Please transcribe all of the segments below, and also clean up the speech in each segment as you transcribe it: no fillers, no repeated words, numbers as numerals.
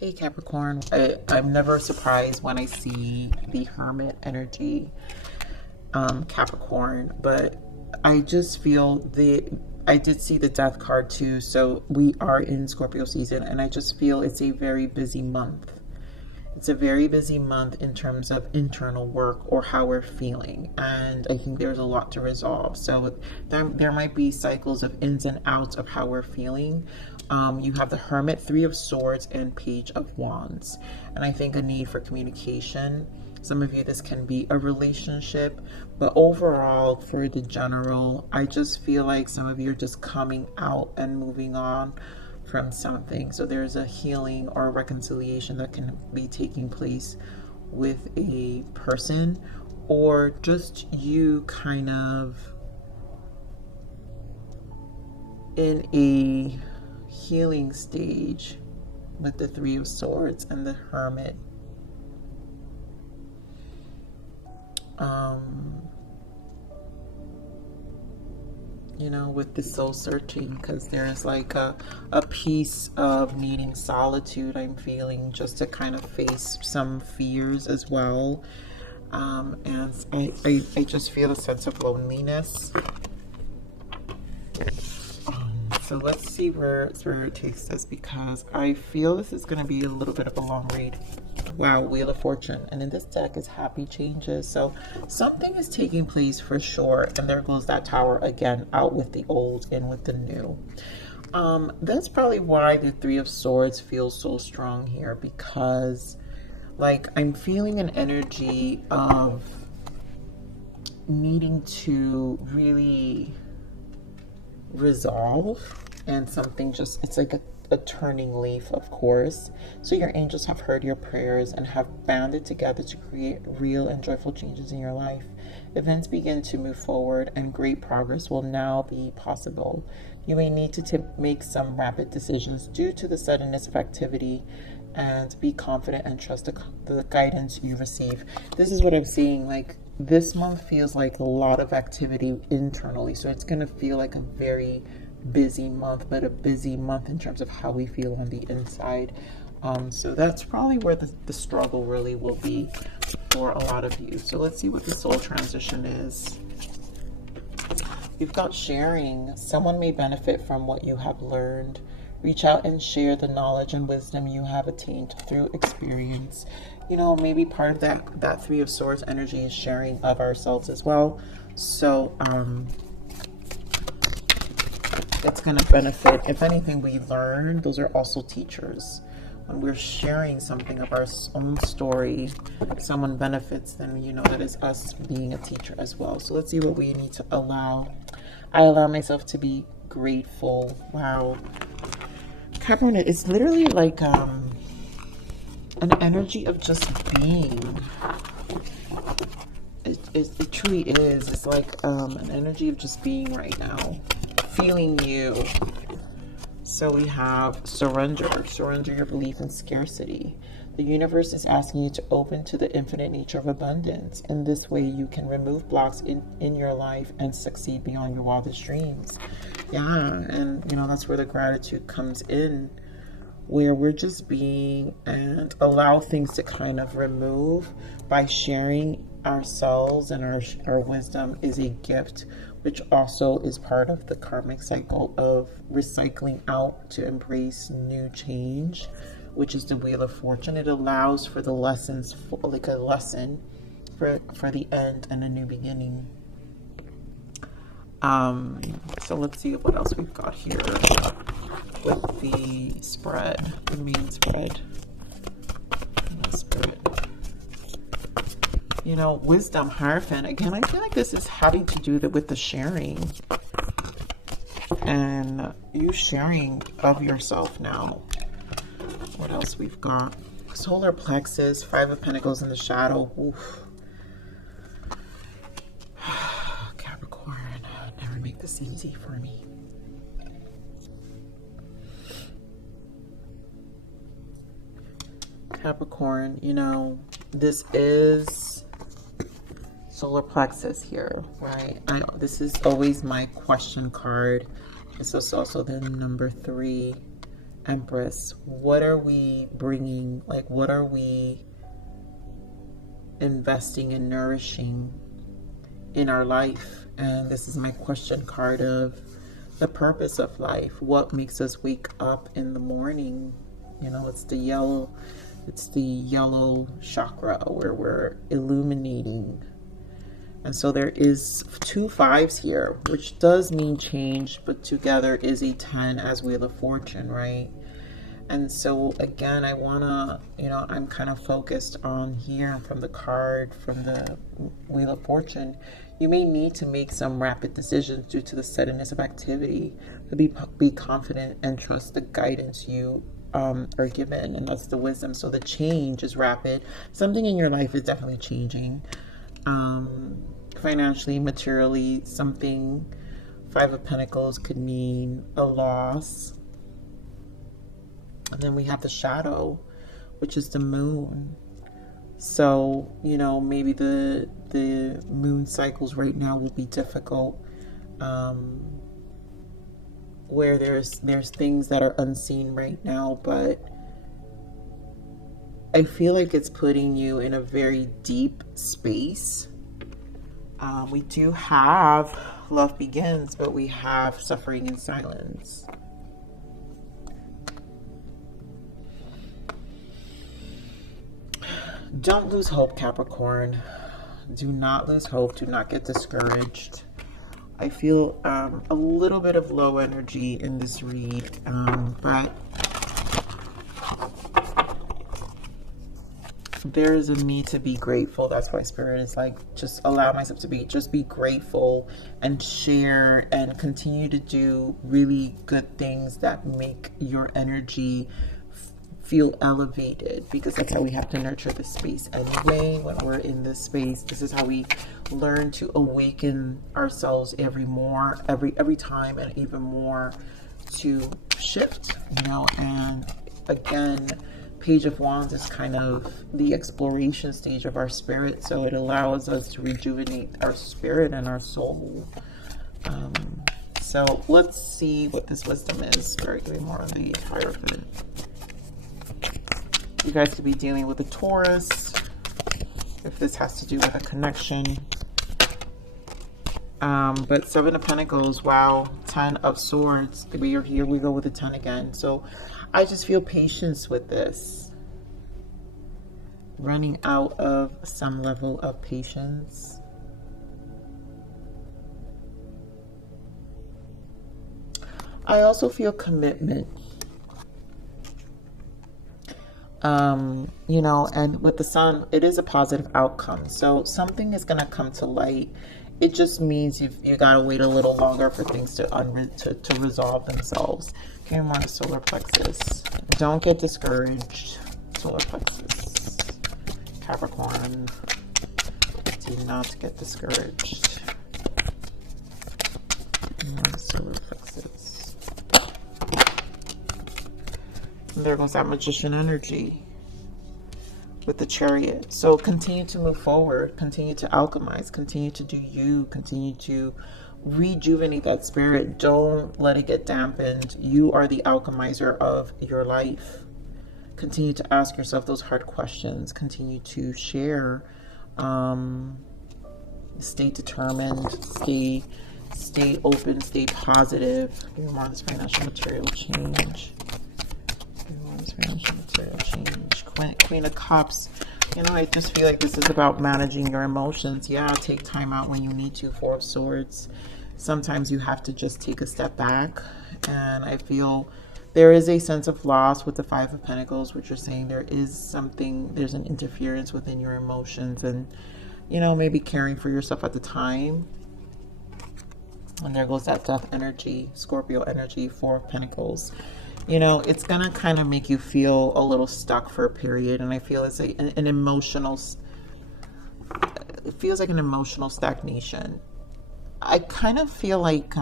Hey Capricorn, I'm never surprised when I see the Hermit energy, Capricorn, but I just feel I did see the Death card too, so we are in Scorpio season, and I just feel it's a very busy month. It's a very busy month in terms of internal work or how we're feeling, and I think there's a lot to resolve. So there might be cycles of ins and outs of how we're feeling. You have the Hermit, Three of Swords, and Page of Wands, and I think a need for communication. Some of you, this can be a relationship, but overall, for the general, I just feel like some of you are just coming out and moving on from something. So there's a healing or a reconciliation that can be taking place with a person, or just you kind of in a healing stage with the Three of Swords and the Hermit. You know, with the soul searching, because there's like a piece of needing solitude, I'm feeling, just to kind of face some fears as well. And I just feel a sense of loneliness. So let's see where Spirit takes us, because I feel this is going to be a little bit of a long read. Wow, Wheel of Fortune. And in this deck is happy changes. So something is taking place for sure. And there goes that Tower again, out with the old, in with the new. That's probably why the Three of Swords feels so strong here, because like I'm feeling an energy of needing to really resolve, and something just, it's like a turning leaf, of course. So your angels have heard your prayers and have banded together to create real and joyful changes in your life. Events begin to move forward, and great progress will now be possible. You may need to make some rapid decisions due to the suddenness of activity, and be confident and trust the guidance you receive. This is what I'm seeing. Like, this month feels like a lot of activity internally, so it's going to feel like a very busy month, but a busy month in terms of how we feel on the inside. So that's probably where the struggle really will be for a lot of you. So let's see what the soul transition is. We've got sharing. Someone may benefit from what you have learned. Reach out and share the knowledge and wisdom you have attained through experience. You know, maybe part of that Three of Swords energy is sharing of ourselves as well. So it's going to benefit. If anything we learn, those are also teachers. When we're sharing something of our own story, someone benefits, then you know that is us being a teacher as well. So let's see what we need to allow. I allow myself to be grateful. Wow. Capricorn, it's literally like an energy of just being. It truly is. It's like an energy of just being right now, feeling you. So we have surrender. Surrender your belief in scarcity. The universe is asking you to open to the infinite nature of abundance. In this way, you can remove blocks in your life and succeed beyond your wildest dreams. Yeah, and you know, that's where the gratitude comes in, where we're just being, and allow things to kind of remove by sharing ourselves, and our wisdom is a gift, which also is part of the karmic cycle of recycling out to embrace new change, which is the Wheel of Fortune. It allows for the lessons, like a lesson for the end and a new beginning. So let's see what else we've got here with the spread, the main spread. Spirit. You know, wisdom, Hierophant. Again, I feel like this is having to do with the sharing, and you sharing of yourself now. What else we've got? Solar plexus, Five of Pentacles in the shadow. Oof. Capricorn, never make this easy for me. Capricorn, you know, this is solar plexus here, right? This is always my question card. This is also the number 3 Empress. What are we bringing? Like, what are we investing and nourishing in our life? And this is my question card of the purpose of life. What makes us wake up in the morning? You know, it's the yellow chakra where we're illuminating. And so there is 2 5s here, which does mean change, but together is a 10 as Wheel of Fortune, right? And so again, I wanna, I'm kind of focused on here from the card, from the Wheel of Fortune. You may need to make some rapid decisions due to the suddenness of activity. To be confident and trust the guidance you are given, and that's the wisdom. So the change is rapid. Something in your life is definitely changing. Financially, materially, something. 5 of Pentacles could mean a loss. And then we have the shadow, which is the moon. So, maybe the moon cycles right now will be difficult, where there's things that are unseen right now, but I feel like it's putting you in a very deep space. We do have love begins, but we have suffering in silence. Don't lose hope, Capricorn. Do not lose hope. Do not get discouraged. I feel a little bit of low energy in this read, but there is a need to be grateful. That's why Spirit is like, just allow myself to be grateful and share and continue to do really good things that make your energy feel elevated, because that's how we have to nurture the space anyway. When we're in this space, this is how we learn to awaken ourselves every time, and even more to shift, and again, Page of Wands is kind of the exploration stage of our spirit, so it allows us to rejuvenate our spirit and our soul. So let's see what this wisdom is. Spirit, give me more of the Hierophant. You guys could be dealing with a Taurus, if this has to do with a connection. But 7 of Pentacles, wow, 10 of Swords. Here we go with the 10 again. So I just feel patience with this. Running out of some level of patience. I also feel commitment. And with the Sun, it is a positive outcome. So something is going to come to light. It just means you got to wait a little longer for things to resolve themselves. Okay, more solar plexus. Don't get discouraged. Solar plexus. Capricorn. Do not get discouraged. More solar plexus. And there goes that Magician energy with the Chariot. So continue to move forward, continue to alchemize, continue to do you, continue to rejuvenate that spirit. Don't let it get dampened. You are the alchemizer of your life. Continue to ask yourself those hard questions. Continue to share. Stay determined. Stay open. Stay positive. Give me more on this financial material change. Financial material change. Queen of Cups. I just feel like this is about managing your emotions. Yeah, take time out when you need to. 4 of Swords. Sometimes you have to just take a step back. And I feel there is a sense of loss with the 5 of Pentacles, which you're saying there's an interference within your emotions, and maybe caring for yourself at the time. And there goes that Death energy, Scorpio energy, 4 of Pentacles. It's going to kind of make you feel a little stuck for a period. And I feel it's an emotional, it feels like an emotional stagnation. I kind of feel like,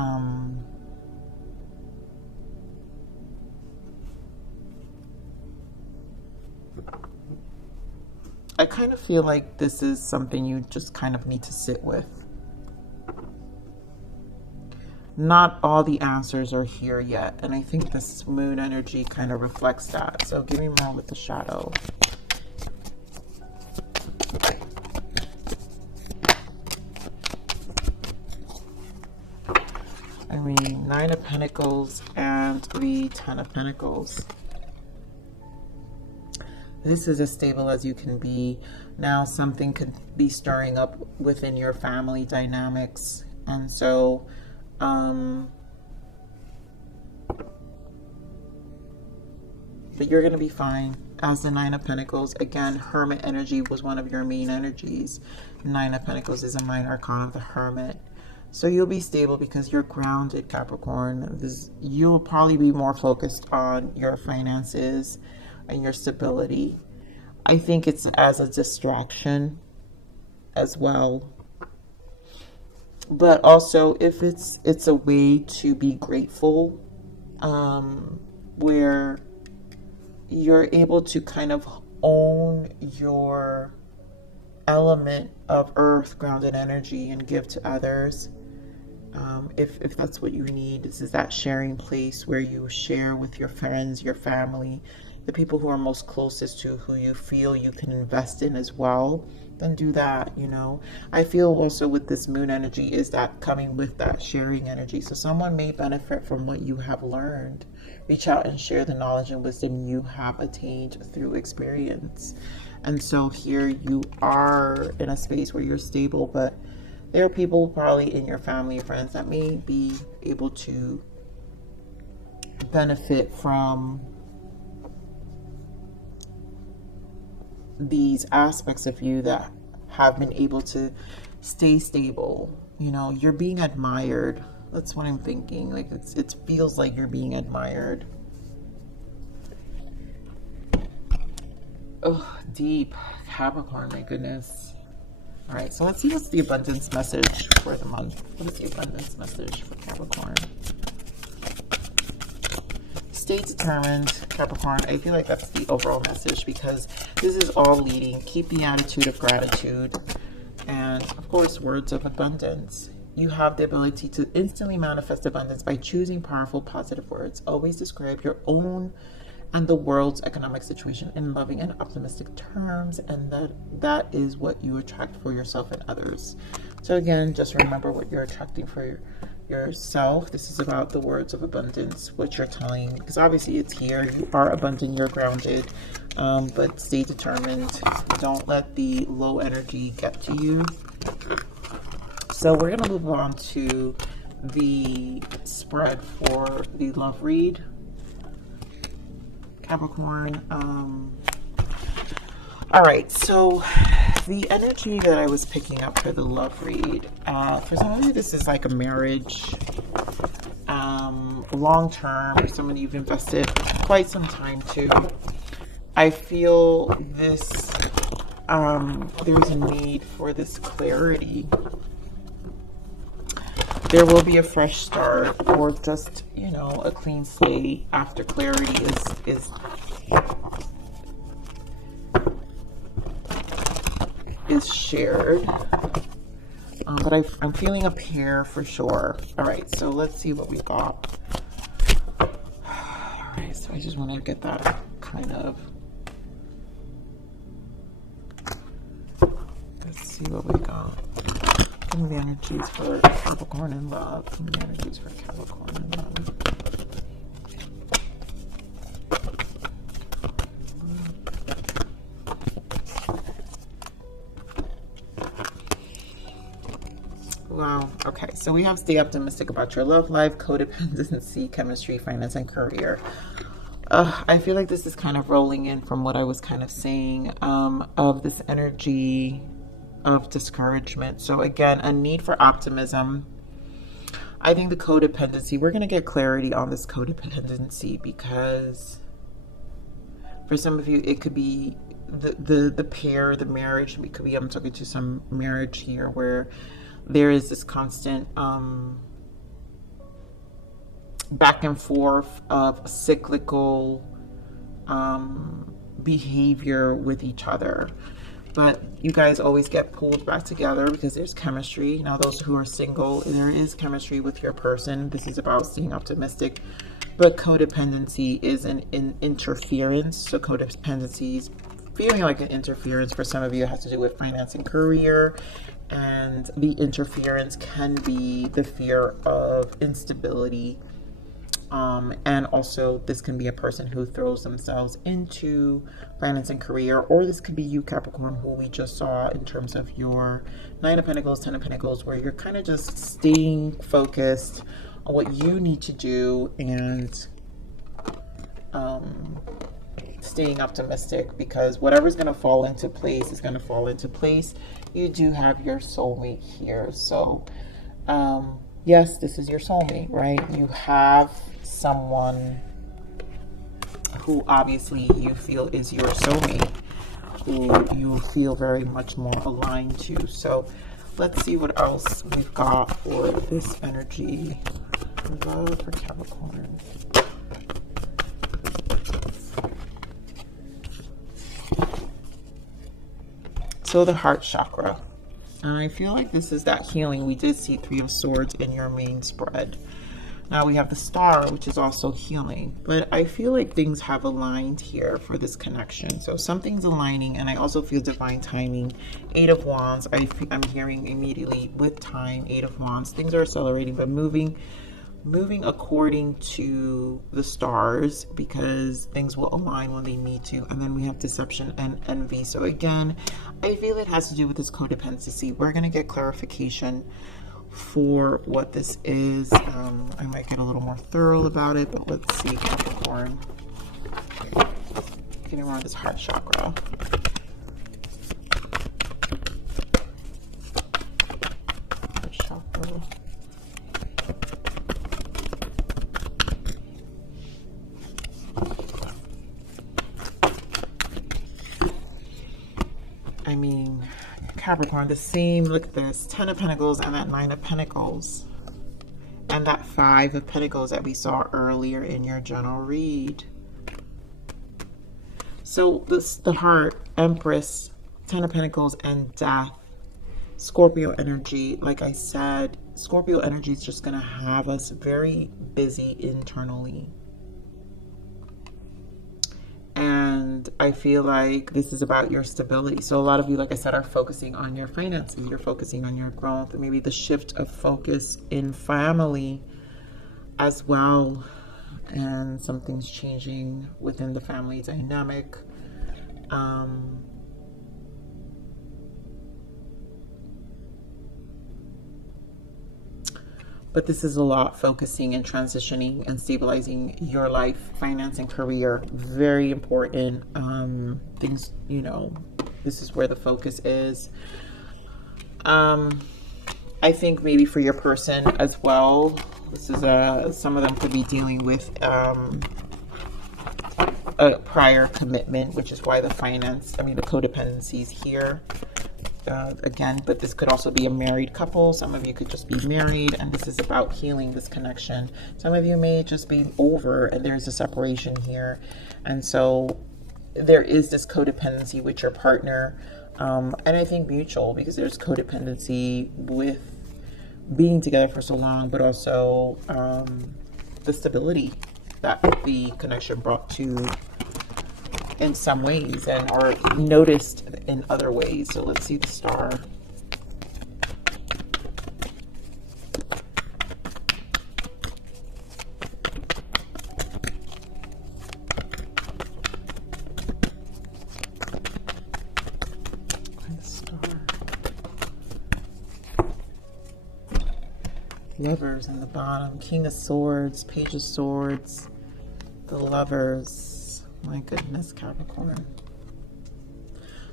this is something you just kind of need to sit with. not all the answers are here yet. And I think this moon energy kind of reflects that. So give me more with the shadow. I mean, 9 of Pentacles and the 10 of Pentacles. This is as stable as you can be. Now something could be stirring up within your family dynamics. And so, but you're going to be fine. As the 9 of Pentacles, again, Hermit energy was one of your main energies. 9 of Pentacles is a minor arcana of the Hermit. So you'll be stable because you're grounded, Capricorn. You'll probably be more focused on your finances and your stability. I think it's as a distraction as well. But also, if it's a way to be grateful, where you're able to kind of own your element of earth, grounded energy, and give to others. If that's what you need, this is that sharing place where you share with your friends, your family, the people who are most closest to, who you feel you can invest in as well, then do that, you know. I feel also with this moon energy is that coming with that sharing energy. So someone may benefit from what you have learned. Reach out and share the knowledge and wisdom you have attained through experience. And so here you are in a space where you're stable, but there are people probably in your family or friends that may be able to benefit from these aspects of you that have been able to stay stable. You know, you're being admired. That's what I'm thinking. Like it feels like you're being admired. Oh, deep. Capricorn, my goodness. All right, so let's see what's the abundance message for the month. What is the abundance message for Capricorn? Stay determined, Capricorn. I feel like that's the overall message because this is all leading. Keep the attitude of gratitude and, of course, words of abundance. You have the ability to instantly manifest abundance by choosing powerful, positive words. Always describe your own and the world's economic situation in loving and optimistic terms, and that is what you attract for yourself and others. So again, just remember what you're attracting for yourself. This is about the words of abundance, what you're telling, because obviously it's here. You are abundant, you're grounded, but stay determined. Don't let the low energy get to you. So we're going to move on to the spread for the love read, Capricorn. All right, so the energy that I was picking up for the love read, for some of you, this is like a marriage, long term, or someone you've invested quite some time to. I feel this, there's a need for this clarity. There will be a fresh start, or just, you know, a clean slate after clarity is shared. But I'm feeling a pair for sure. All right, so let's see what we got. All right, so I just want to get that kind of. Let's see what we got. Give me the energies for Capricorn and love. Give me the energies for Capricorn and love. Wow. Okay. So we have stay optimistic about your love life, codependency, chemistry, finance, and career. I feel like this is kind of rolling in from what I was kind of saying, of this energy of discouragement. So again, a need for optimism. I think the codependency, we're going to get clarity on this codependency, because for some of you, it could be the pair, the marriage. It could be, I'm talking to some marriage here where there is this constant back and forth of cyclical behavior with each other. but you guys always get pulled back together because there's chemistry. Now, those who are single, there is chemistry with your person. This is about staying optimistic, but codependency is an interference. So codependency is feeling like an interference. For some of you, it has to do with finance and career, and the interference can be the fear of instability. And also this can be a person who throws themselves into finance and career, or this could be you, Capricorn, who we just saw in terms of your Nine of Pentacles, Ten of Pentacles, where you're kind of just staying focused on what you need to do and staying optimistic, because whatever's going to fall into place is going to fall into place. You do have your soulmate here. So yes, this is your soulmate, right? You have someone who obviously you feel is your soulmate, who you feel very much more aligned to. So let's see what else we've got for this energy. Love for Capricorn. So the heart chakra. I feel like this is that healing. We did see Three of Swords in your main spread. Now we have the Star, which is also healing. But I feel like things have aligned here for this connection. So something's aligning, and I also feel divine timing. Eight of Wands. I'm hearing immediately with time. Eight of Wands. Things are accelerating, but moving according to the stars, because things will align when they need to. And then we have deception and envy. So again, I feel it has to do with this codependency. We're going to get clarification for what this is. I might get a little more thorough about it, but let's see, Capricorn. Getting around this heart chakra. Heart chakra. I mean, Capricorn, the same, look at this, 10 of Pentacles and that 9 of Pentacles. And that 5 of Pentacles that we saw earlier in your general read. So the heart, Empress, 10 of Pentacles, and Death. Scorpio energy, like I said, Scorpio energy is just going to have us very busy internally. And I feel like this is about your stability. So a lot of you, like I said, are focusing on your finances. You're focusing on your growth. Maybe the shift of focus in family as well. And something's changing within the family dynamic. But this is a lot focusing and transitioning and stabilizing your life, finance, and career. Very important things, you know, this is where the focus is. I think maybe for your person as well, this is some of them could be dealing with a prior commitment, which is why the the codependency is here. Again, but this could also be a married couple. Some of you could just be married, and this is about healing this connection. Some of you may just be over and there's a separation here, and so there is this codependency with your partner, and I think mutual, because there's codependency with being together for so long, but also the stability that the connection brought to in some ways, and are noticed in other ways. So let's see the Star. And the Star. Lovers in the bottom. King of Swords, Page of Swords, the Lovers. My goodness, Capricorn.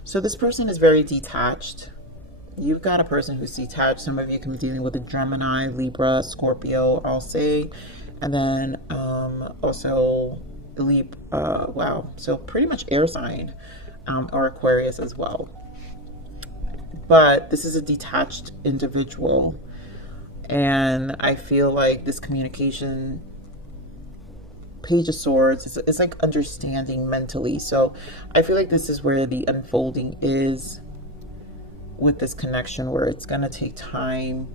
So this person is very detached. You've got a person who's detached. Some of you can be dealing with a Gemini, Libra, Scorpio, I'll say. And then also wow. So pretty much air sign or Aquarius as well. But this is a detached individual. And I feel like this communication, Page of Swords, it's like understanding mentally. So I feel like this is where the unfolding is with this connection where it's going to take time.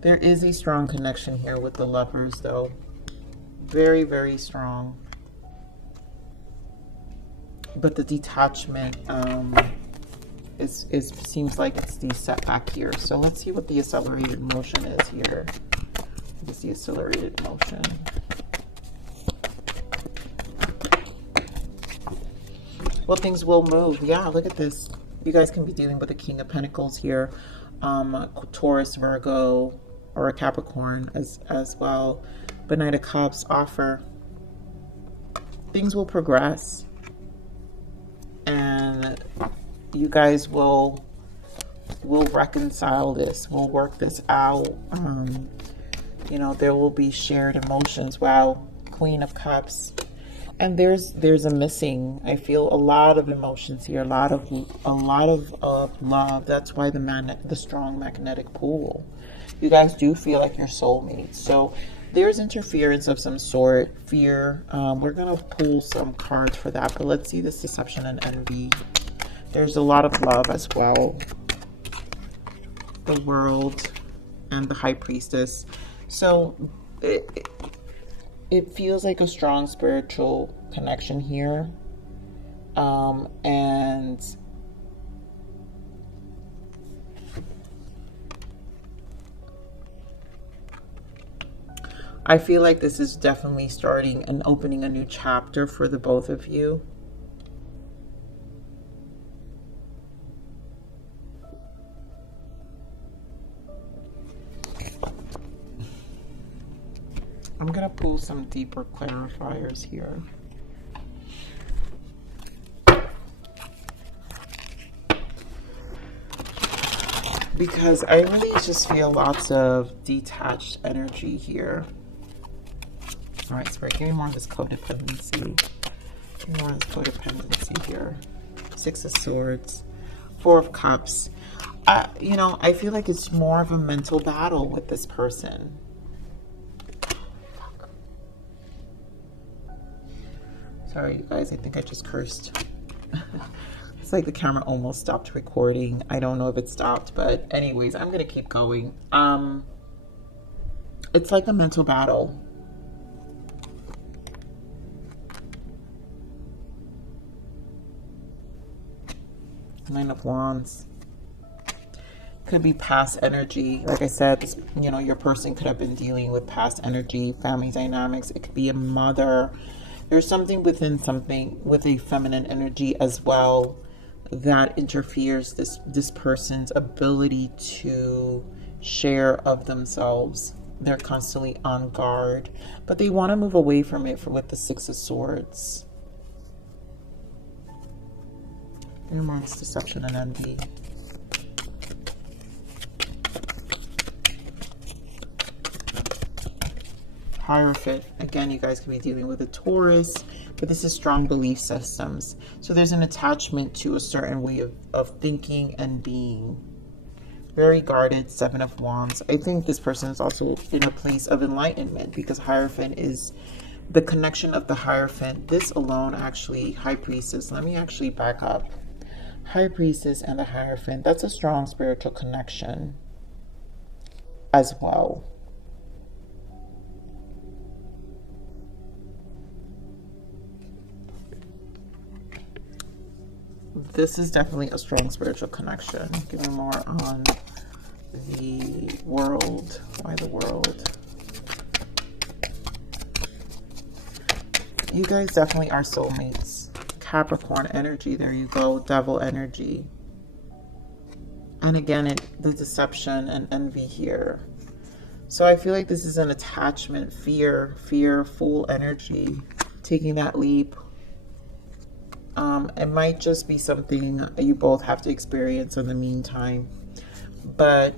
There is a strong connection here with the Lovers, though. Very, very strong. But the detachment seems like it's the setback here. So let's see what the accelerated motion is here. What is the accelerated motion? Well, things will move. Yeah, look at this. You guys can be dealing with the King of Pentacles here. Taurus, Virgo, or a Capricorn as well. But Knight of Cups offer. Things will progress. And you guys will reconcile this. We'll work this out. You know, there will be shared emotions. Wow, Queen of Cups. And there's a missing. I feel a lot of emotions here, a lot of love. That's why the strong magnetic pull. You guys do feel like you're soulmates. So there's interference of some sort, fear. We're gonna pull some cards for that, but let's see this deception and envy. There's a lot of love as well. The World and the High Priestess. So it feels like a strong spiritual connection here. And I feel like this is definitely starting and opening a new chapter for the both of you. I'm going to pull some deeper clarifiers here. Because I really just feel lots of detached energy here. All right, Spirit, give me more of this codependency. Give me more of this codependency here. Six of Swords, Four of Cups. You know, I feel like it's more of a mental battle with this person. Sorry, you guys, I think I just cursed. It's like the camera almost stopped recording. I don't know if it stopped, but anyways, I'm going to keep going. It's like a mental battle. Nine of Wands. Could be past energy. Like I said, this, you know, your person could have been dealing with past energy, family dynamics. It could be a mother. There's something within something with a feminine energy as well that interferes this person's ability to share of themselves. They're constantly on guard, but they want to move away from it with the Six of Swords. Romance, deception, and envy. Hierophant. Again, you guys can be dealing with a Taurus, but this is strong belief systems. So there's an attachment to a certain way of thinking and being. Very guarded. Seven of Wands. I think this person is also in a place of enlightenment because Hierophant is the connection of the Hierophant. This alone, actually, High Priestess. Let me actually back up. High Priestess and the Hierophant. That's a strong spiritual connection as well. This is definitely a strong spiritual connection. Give me more on the World. Why the World? You guys definitely are soulmates. Capricorn energy. There you go. Devil energy. And again, the deception and envy here. So I feel like this is an attachment, fearful energy. Taking that leap. It might just be something you both have to experience in the meantime. But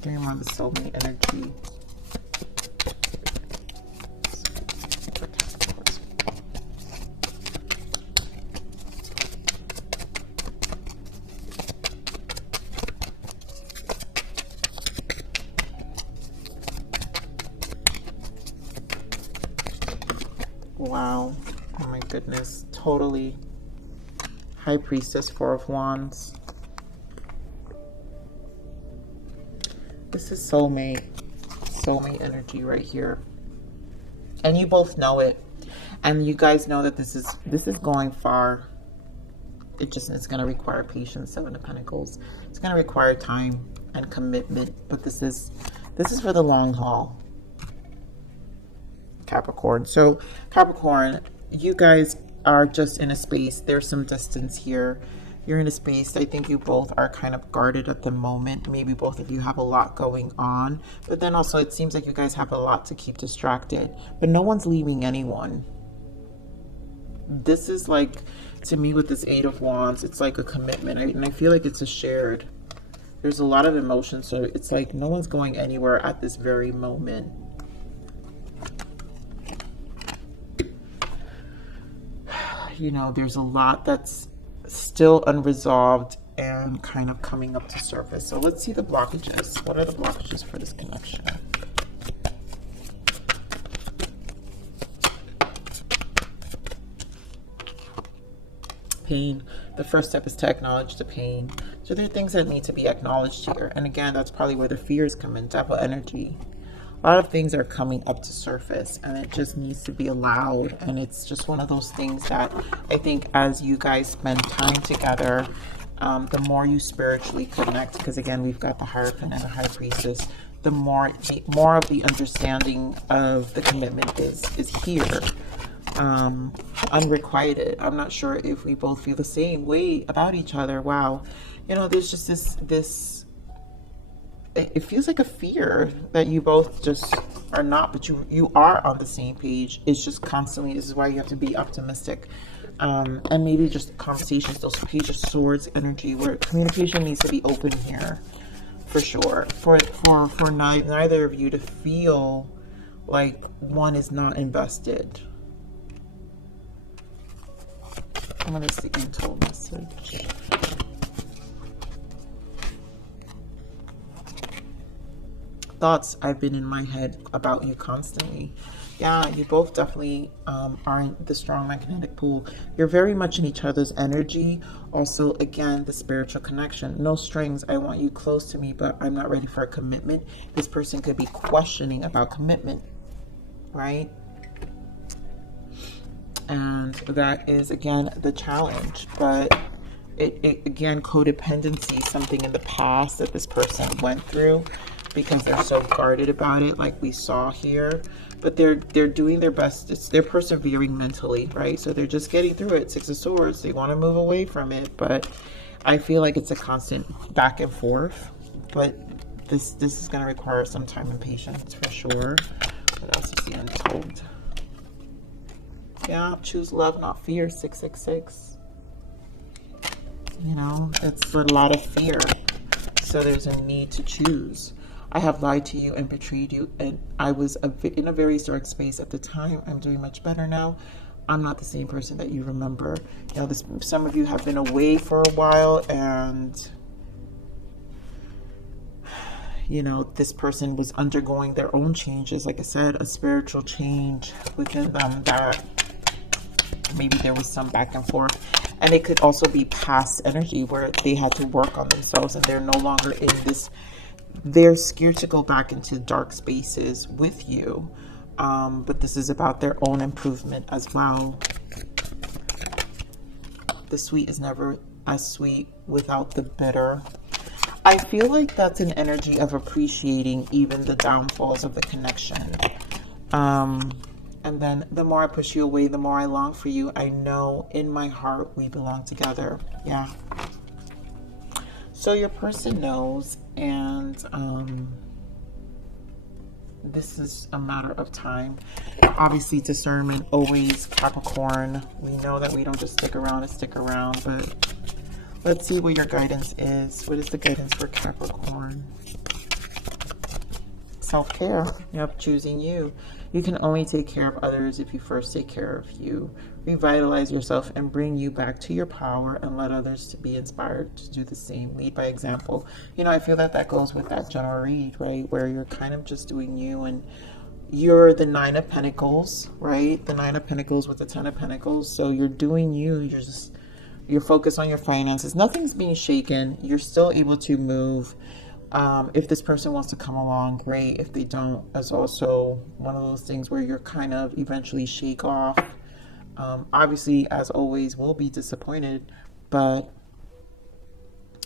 getting on the soulmate energy. Wow. Oh my goodness. Totally. High Priestess, Four of Wands. This is soulmate. Soulmate energy right here. And you both know it. And you guys know that this is going far. It's going to require patience. Seven of Pentacles. It's going to require time and commitment. But this is for the long haul. Capricorn. So Capricorn, you guys are just in a space. There's some distance here. You're in a space. I think you both are kind of guarded at the moment. Maybe both of you have a lot going on. But then also it seems like you guys have a lot to keep distracted. But no one's leaving anyone. This is like, to me with this Eight of Wands, it's like a commitment. And I feel like it's a shared. There's a lot of emotion. So it's like no one's going anywhere at this very moment. You know, there's a lot that's still unresolved and kind of coming up to surface. So let's see the blockages. What are the blockages for this connection? Pain. The first step is to acknowledge the pain. So there are things that need to be acknowledged here. And again, that's probably where the fears come in. Devil energy. A lot of things are coming up to surface and it just needs to be allowed. And it's just one of those things that I think as you guys spend time together, the more you spiritually connect, because again, we've got the Hierophant and the High Priestess, the more of the understanding of the commitment is here. Unrequited. I'm not sure if we both feel the same way about each other. Wow. You know, there's just this it feels like a fear that you both just are not, but you are on the same page. It's just constantly, this is why you have to be optimistic. And maybe just conversations, those Page of Swords energy where communication needs to be open here for sure. For neither of you to feel like one is not invested. I'm going to see untold message. Thoughts I've been in my head about you constantly. Yeah, you both definitely are in the strong magnetic pull. You're very much in each other's energy. Also, again, the spiritual connection. No strings. I want you close to me, but I'm not ready for a commitment. This person could be questioning about commitment, right? And that is, again, the challenge. But it again, codependency, something in the past that this person went through, because they're so guarded about it, like we saw here. But they're doing their best. They're persevering mentally, right? So they're just getting through it. Six of Swords. They want to move away from it, but I feel like it's a constant back and forth. But this is going to require some time and patience for sure. What else is the untold? Yeah, choose love, not fear. 666. You know, it's a lot of fear. So there's a need to choose. I have lied to you and betrayed you, and I was in a very dark space at the time. I'm doing much better now. I'm not the same person that you remember. You know, some of you have been away for a while, and you know, this person was undergoing their own changes. Like I said, a spiritual change within them that maybe there was some back and forth. And it could also be past energy where they had to work on themselves and they're no longer in this. They're scared to go back into dark spaces with you. But this is about their own improvement as well. The sweet is never as sweet without the bitter. I feel like that's an energy of appreciating even the downfalls of the connection. And then the more I push you away, the more I long for you. I know in my heart we belong together. Yeah. So your person knows, and this is a matter of time. Obviously, discernment always, Capricorn. We know that we don't just stick around to stick around, but let's see what your guidance is. What is the guidance for Capricorn? Self-care. Yep, choosing you. You can only take care of others if you first take care of you. Revitalize yourself and bring you back to your power, and let others to be inspired to do the same. Lead by example. You know, I feel that that goes with that general read, right? Where you're kind of just doing you, and You're the Nine of Pentacles, right? The Nine of Pentacles with the Ten of Pentacles. So you're doing you. You're focused on your finances. Nothing's being shaken. You're still able to move. If this person wants to come along, great. If they don't, it's also one of those things where you're kind of eventually shake off. Obviously, as always, will be disappointed, but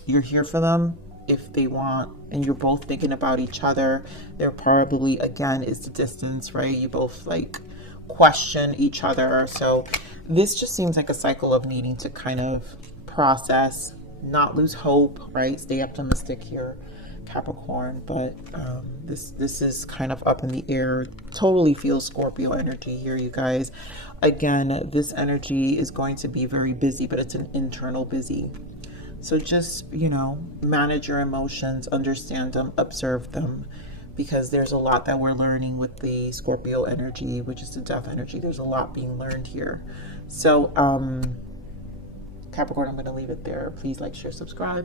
you're here for them if they want, and you're both thinking about each other. There probably, again, is the distance, right? You both like question each other. So this just seems like a cycle of needing to kind of process, not lose hope, right? Stay optimistic here, Capricorn. But this is kind of up in the air. Totally feels Scorpio energy here, you guys. Again, this energy is going to be very busy, but it's an internal busy. So just, you know, manage your emotions, understand them, observe them, because there's a lot that we're learning with the Scorpio energy, which is the death energy. There's a lot being learned here. So, Capricorn, I'm going to leave it there. Please like, share, subscribe.